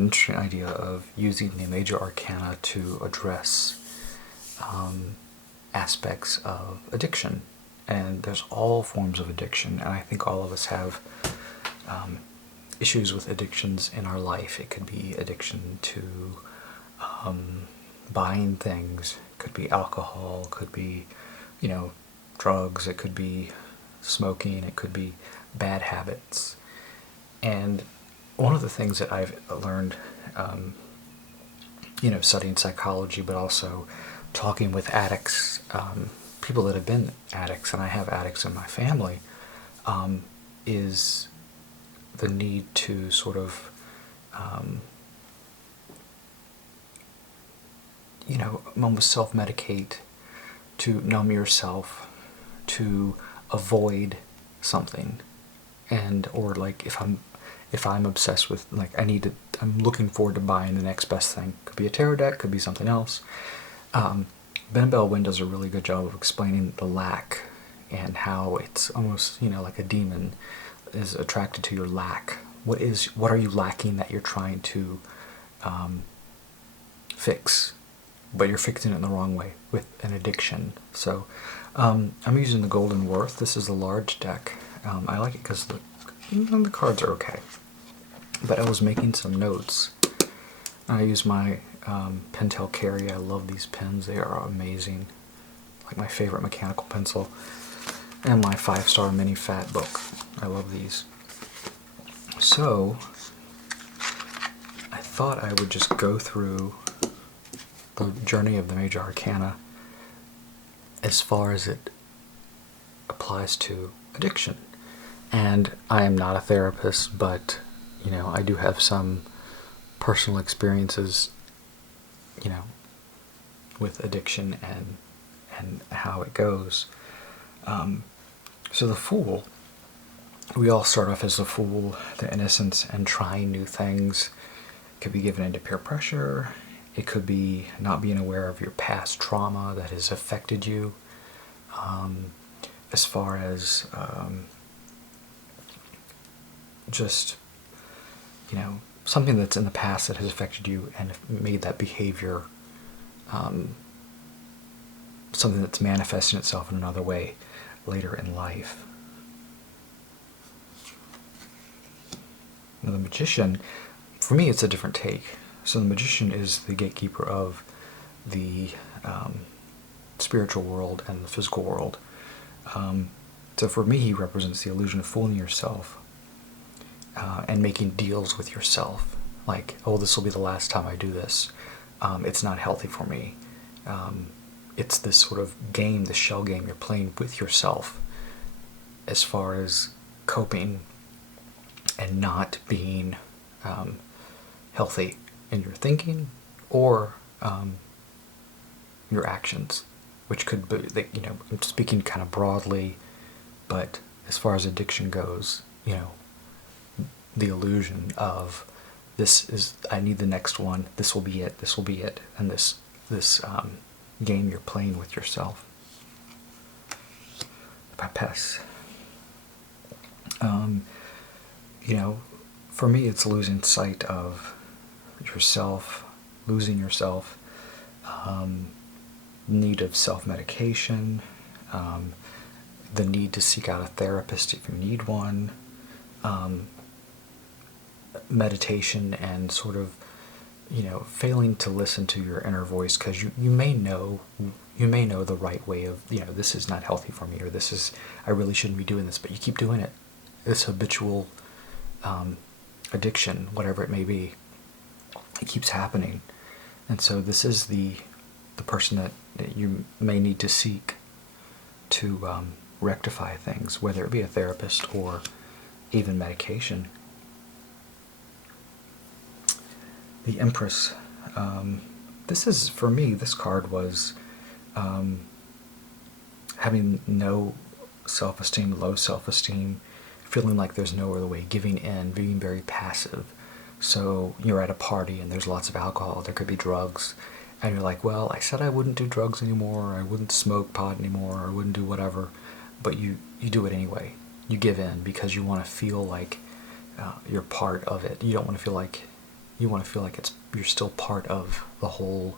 an interesting idea of using the major arcana to address aspects of addiction. And there's all forms of addiction, and I think all of us have issues with addictions in our life. It could be addiction to buying things, it could be alcohol, it could be, drugs, it could be smoking, it could be bad habits. And one of the things that I've learned, studying psychology, but also talking with addicts, people that have been addicts, and I have addicts in my family, is the need to sort of, almost self-medicate, to numb yourself, to avoid something. And, or like, if I'm obsessed with, like, I'm looking forward to buying the next best thing. Could be a tarot deck, could be something else. Ben Wynn does a really good job of explaining the lack and how it's almost, like a demon is attracted to your lack. What are you lacking that you're trying to fix? But you're fixing it in the wrong way with an addiction. So I'm using the Golden Wirth. This is a large deck. I like it because the cards are okay. But I was making some notes. I use my Pentel Carry. I love these pens. They are amazing. Like my favorite mechanical pencil. And my 5-star mini fat book. I love these. So I thought I would just go through the journey of the major arcana as far as it applies to addiction. And I am not a therapist, but I do have some personal experiences with addiction and how it goes. So the Fool, we all start off as the Fool, the innocence, and trying new things. It could be given into peer pressure. It could be not being aware of your past trauma that has affected you. As far as just, something that's in the past that has affected you and made that behavior something that's manifesting itself in another way later in life. Now the Magician, for me, it's a different take. So the Magician is the gatekeeper of the spiritual world and the physical world. So for me, he represents the illusion of fooling yourself and making deals with yourself. Like, oh, this will be the last time I do this. It's not healthy for me. It's this sort of game, the shell game you're playing with yourself as far as coping and not being healthy in your thinking or your actions, which could be, I'm speaking kind of broadly, but as far as addiction goes, the illusion of I need the next one, this will be it, and this game you're playing with yourself. Papes. For me, it's losing sight of yourself, losing yourself, need of self-medication, the need to seek out a therapist if you need one, meditation, and sort of, failing to listen to your inner voice, because you may know the right way of, this is not healthy for me, or I really shouldn't be doing this, but you keep doing it. This habitual addiction, whatever it may be, it keeps happening. And so this is the person that you may need to seek to rectify things, whether it be a therapist or even medication. The Empress. This is, for me, this card was having no self-esteem, low self-esteem, feeling like there's no other way, giving in, being very passive. So you're at a party and there's lots of alcohol, there could be drugs, and you're like, well, I said I wouldn't do drugs anymore, I wouldn't smoke pot anymore, I wouldn't do whatever, but you do it anyway. You give in because you want to feel like you're part of it. You don't want to feel like You want to feel like you're still part of the whole,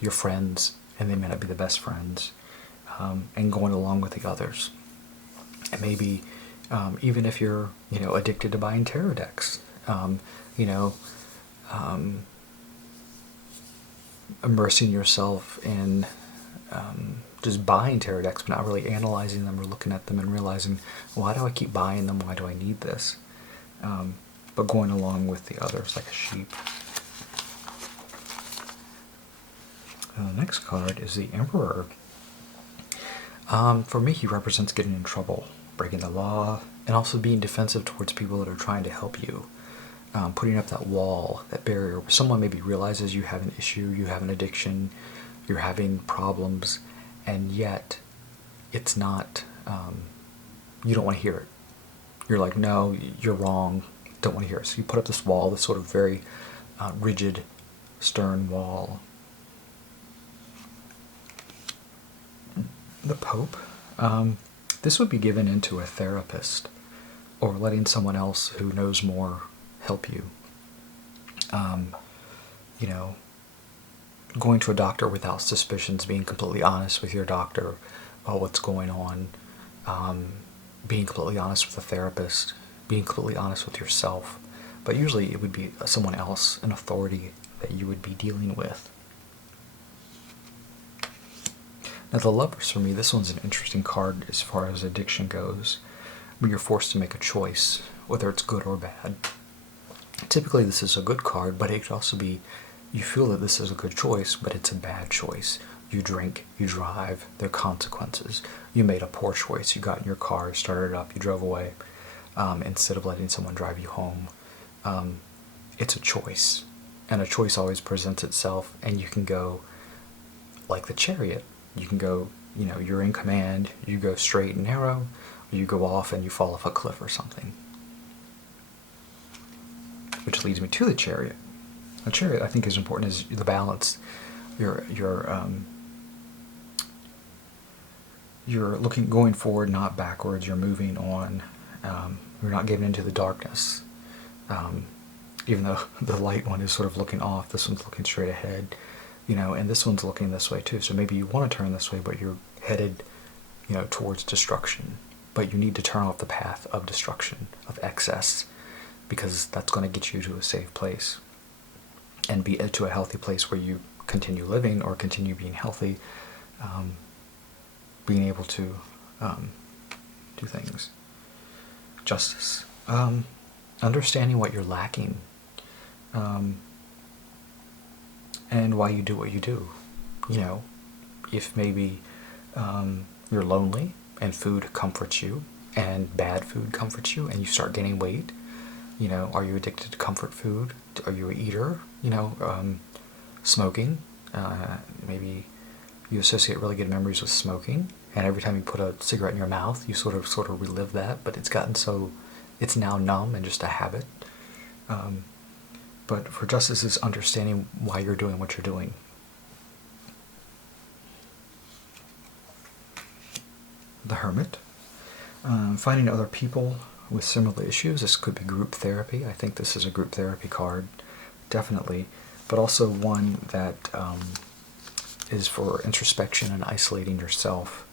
your friends, and they may not be the best friends, and going along with the others. And maybe even if you're, addicted to buying tarot decks, you know, immersing yourself in just buying tarot decks, but not really analyzing them or looking at them and realizing, why do I keep buying them? Why do I need this? But going along with the others like a sheep. The next card is the Emperor. For me, he represents getting in trouble, breaking the law, and also being defensive towards people that are trying to help you. Putting up that wall, that barrier, where someone maybe realizes you have an issue, you have an addiction, you're having problems, and yet it's not, you don't want to hear it. You're like, no, you're wrong, don't want to hear it. So you put up this wall, this sort of very rigid, stern wall. The Pope. This would be given into a therapist or letting someone else who knows more help you. Going to a doctor without suspicions, being completely honest with your doctor about what's going on, being completely honest with a therapist, being completely honest with yourself. But usually it would be someone else, an authority that you would be dealing with. Now the Lepers, for me, this one's an interesting card as far as addiction goes, where you're forced to make a choice, whether it's good or bad. Typically this is a good card, but it could also be, you feel that this is a good choice, but it's a bad choice. You drink, you drive, there are consequences. You made a poor choice, you got in your car, started it up, you drove away, instead of letting someone drive you home. It's a choice, and a choice always presents itself, and you can go like the Chariot. You can go, you're in command, you go straight and narrow, or you go off and you fall off a cliff or something. Which leads me to the Chariot. The Chariot, I think, is important as the balance. You're going forward, not backwards. You're moving on. You're not giving into the darkness. Even though the light one is sort of looking off, this one's looking straight ahead. And this one's looking this way too. So maybe you want to turn this way, but you're headed, towards destruction. But you need to turn off the path of destruction, of excess, because that's going to get you to a safe place and be to a healthy place where you continue living or continue being healthy, being able to do things. Justice. Understanding what you're lacking. And why you do what you do. If maybe you're lonely and food comforts you and bad food comforts you and you start gaining weight, are you addicted to comfort food? Are you an eater? Smoking. Maybe you associate really good memories with smoking, and every time you put a cigarette in your mouth, you sort of relive that, but it's gotten so, it's now numb and just a habit. But for justice is understanding why you're doing what you're doing. The Hermit. Finding other people with similar issues. This could be group therapy. I think this is a group therapy card, definitely. But also one that is for introspection and isolating yourself,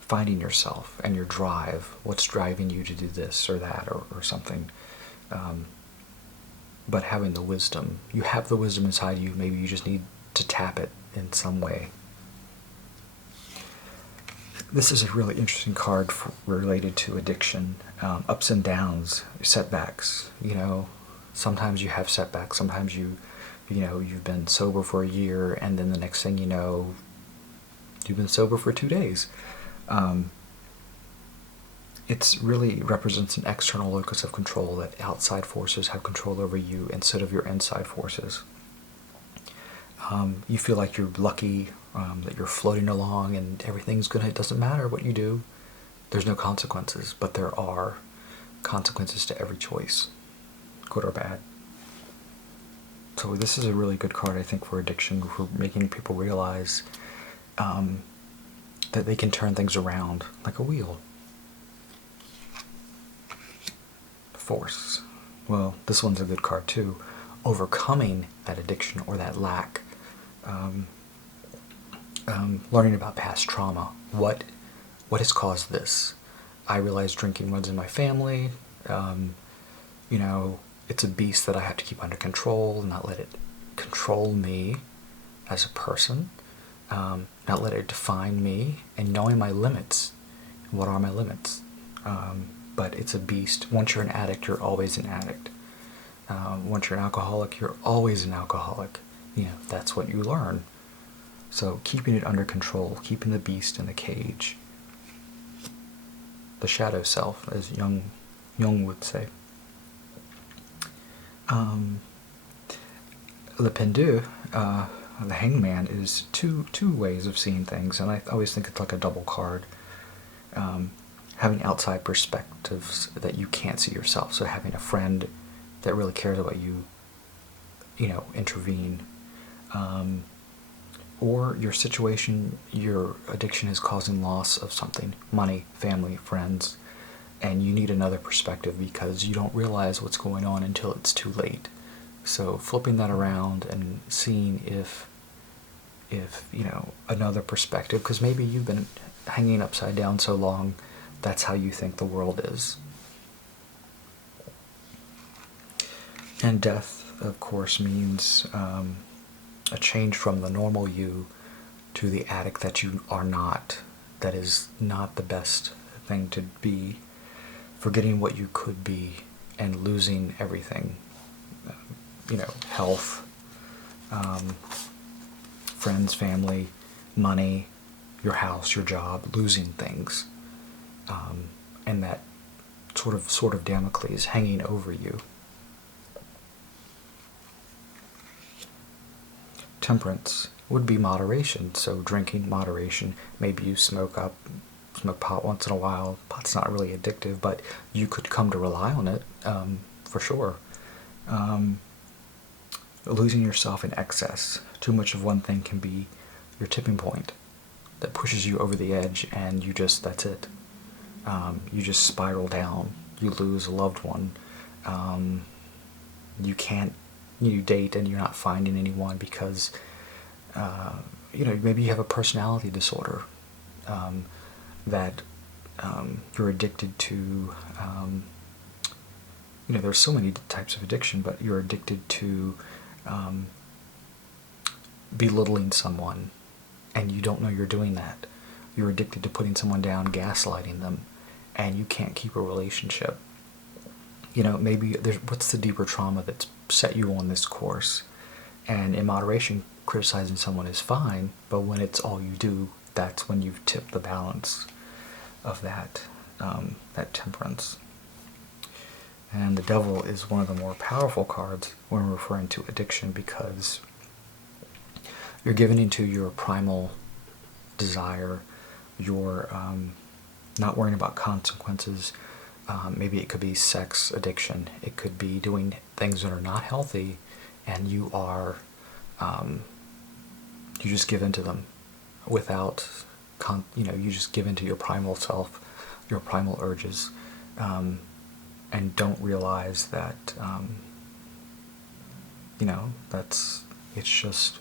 finding yourself and your drive. What's driving you to do this or that or something. But having the wisdom. You have the wisdom inside you, maybe you just need to tap it in some way. This is a really interesting card related to addiction. Ups and downs, setbacks. Sometimes you have setbacks, sometimes you've been sober for a year, and then the next thing you know, you've been sober for 2 days. It really represents an external locus of control, that outside forces have control over you instead of your inside forces. You feel like you're lucky, that you're floating along and everything's good. It doesn't matter what you do. There's no consequences, but there are consequences to every choice, good or bad. So this is a really good card, I think, for addiction, for making people realize that they can turn things around like a wheel. Force. well, this one's a good card too. Overcoming that addiction or that lack. Learning about past trauma. What has caused this? I realize drinking runs in my family. It's a beast that I have to keep under control, not let it control me as a person, not let it define me, and knowing my limits. What are my limits? But it's a beast. Once you're an addict, you're always an addict. Once you're an alcoholic, you're always an alcoholic. That's what you learn. So keeping it under control, keeping the beast in the cage. The shadow self, as Jung would say. Le Pendu, the hangman, is two ways of seeing things, and I always think it's like a double card. Having outside perspectives that you can't see yourself, so having a friend that really cares about you, intervene. Or your situation, your addiction is causing loss of something, money, family, friends, and you need another perspective because you don't realize what's going on until it's too late. So flipping that around and seeing if another perspective, because maybe you've been hanging upside down so long, that's how you think the world is. And death, of course, means a change from the normal you to the addict that you are not. That is not the best thing to be. Forgetting what you could be and losing everything. Health, friends, family, money, your house, your job, losing things. And that sort of Damocles hanging over you. Temperance would be moderation, so drinking, moderation. Maybe you smoke pot once in a while. Pot's not really addictive, but you could come to rely on it, for sure. Losing yourself in excess. Too much of one thing can be your tipping point that pushes you over the edge, and that's it. You just spiral down. You lose a loved one. You date and you're not finding anyone because, maybe you have a personality disorder, that you're addicted to, there's so many types of addiction, but you're addicted to belittling someone, and you don't know you're doing that. You're addicted to putting someone down, gaslighting them, and you can't keep a relationship. Maybe what's the deeper trauma that's set you on this course? And in moderation, criticizing someone is fine, but when it's all you do, that's when you've tipped the balance of that temperance. And the devil is one of the more powerful cards when referring to addiction, because you're giving into your primal desire. You're not worrying about consequences. Maybe it could be sex addiction. It could be doing things that are not healthy, and you are, you just give into them without, you just give into your primal self, your primal urges, and don't realize that, it's just,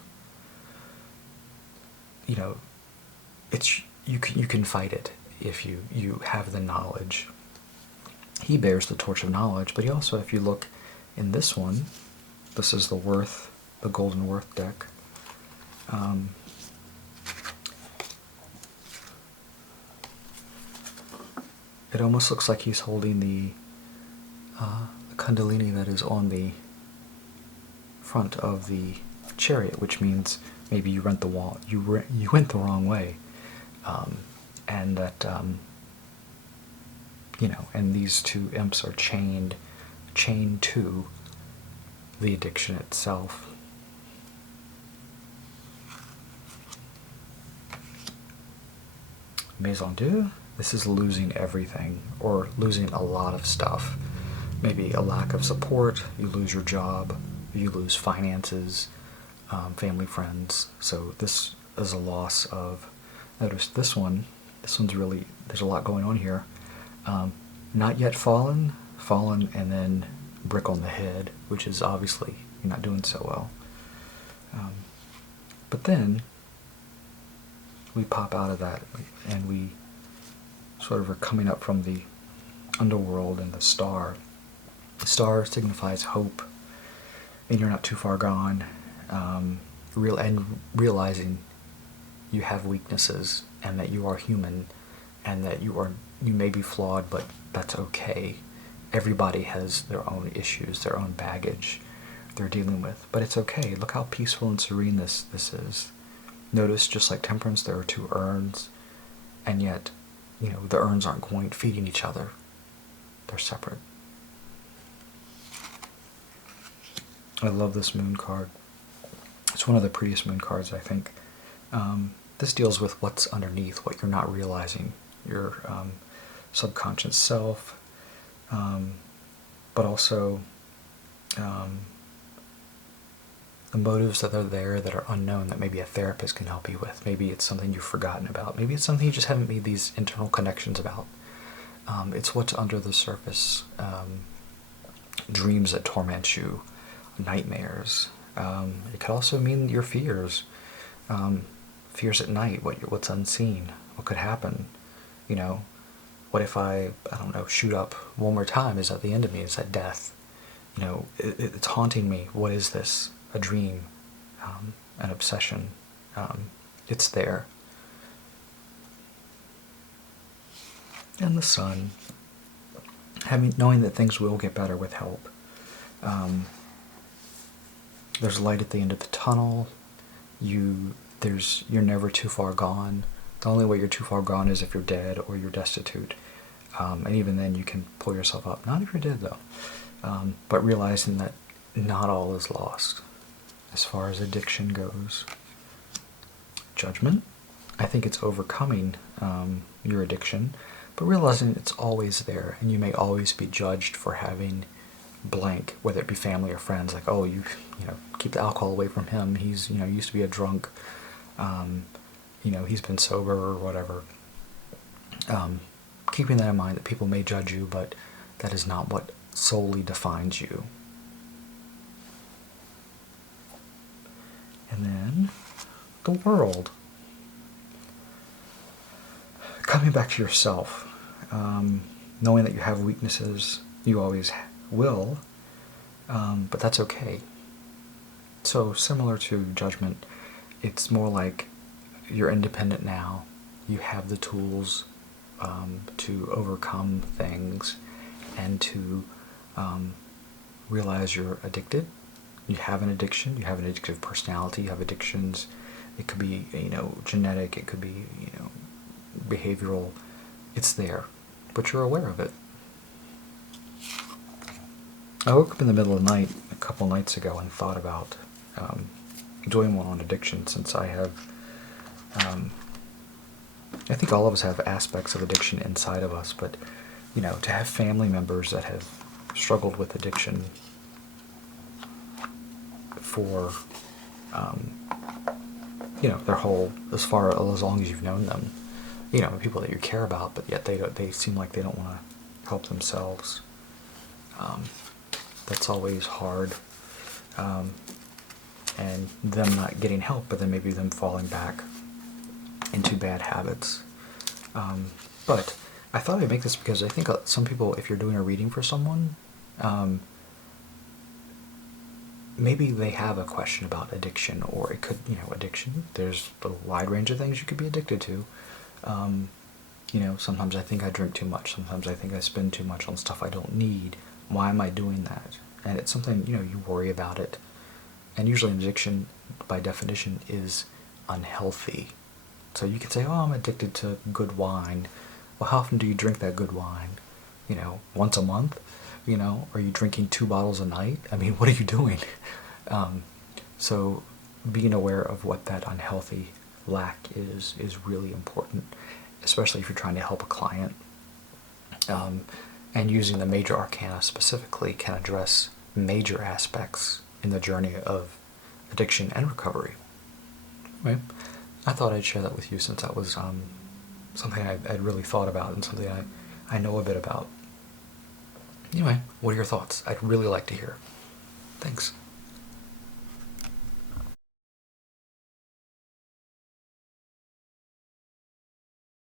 you can fight it if you have the knowledge. He bears the torch of knowledge, but he also, if you look in this one, this is the Golden Wirth deck. It almost looks like he's holding the Kundalini that is on the front of the Chariot, which means maybe you went the wrong way, and that and these two imps are chained to the addiction itself. Maison deux. This is losing everything, or losing a lot of stuff. Maybe a lack of support, you lose your job, you lose finances, family, friends. So this is a loss of, notice this one's really, there's a lot going on here. Not yet fallen, and then brick on the head, which is obviously you're not doing so well. But then we pop out of that, and we sort of are coming up from the underworld and the star. The star signifies hope, and you're not too far gone. Realizing you have weaknesses, and that you are human, and that you may be flawed, but that's okay. Everybody has their own issues, their own baggage they're dealing with, but it's okay. Look how peaceful and serene this is. Notice, just like Temperance, there are two urns, and yet, the urns aren't feeding each other. They're separate. I love this moon card. It's one of the prettiest moon cards, I think. This deals with what's underneath, what you're not realizing, your subconscious self, but also the motives that are there that are unknown, that maybe a therapist can help you with. Maybe it's something you've forgotten about. Maybe it's something you just haven't made these internal connections about. It's what's under the surface. Dreams that torment you, nightmares. It could also mean your fears. Fears at night, what's unseen, what could happen. What if I don't know, shoot up one more time? Is that the end of me? Is that death? It's haunting me. What is this? A dream, an obsession. It's there. And the sun, knowing that things will get better with help. There's light at the end of the tunnel. You're never too far gone. The only way you're too far gone is if you're dead or you're destitute. And even then you can pull yourself up. Not if you're dead, though. But realizing that not all is lost as far as addiction goes. Judgment. I think it's overcoming your addiction, but realizing it's always there, and you may always be judged for having blank, whether it be family or friends, like, oh, you keep the alcohol away from him. He's, used to be a drunk. He's been sober or whatever. Keeping that in mind, that people may judge you, but that is not what solely defines you. And then the world. Coming back to yourself, knowing that you have weaknesses, you always will, but that's okay. So similar to judgment, it's more like you're independent now. You have the tools to overcome things and to realize you're addicted. You have an addiction. You have an addictive personality. You have addictions. It could be, genetic. It could be, behavioral. It's there, but you're aware of it. I woke up in the middle of the night a couple nights ago and thought about doing one on addiction, since I have, I think all of us have aspects of addiction inside of us, but, to have family members that have struggled with addiction for, their whole, as long as you've known them, people that you care about, but yet they seem like they don't want to help themselves. That's always hard. And them not getting help, but then maybe them falling back into bad habits. But I thought I'd make this because I think some people, if you're doing a reading for someone, maybe they have a question about addiction, or it could, addiction. There's a wide range of things you could be addicted to. Sometimes I think I drink too much. Sometimes I think I spend too much on stuff I don't need. Why am I doing that? And it's something, you worry about it. And usually an addiction, by definition, is unhealthy. So you could say, oh, I'm addicted to good wine. Well, how often do you drink that good wine? Once a month? Are you drinking 2 bottles a night? I mean, what are you doing? So being aware of what that unhealthy lack is really important, especially if you're trying to help a client. And using the major arcana specifically can address major aspects in the journey of addiction and recovery. Right? I thought I'd share that with you, since that was something I'd really thought about, and something I know a bit about. Anyway, what are your thoughts? I'd really like to hear. Thanks.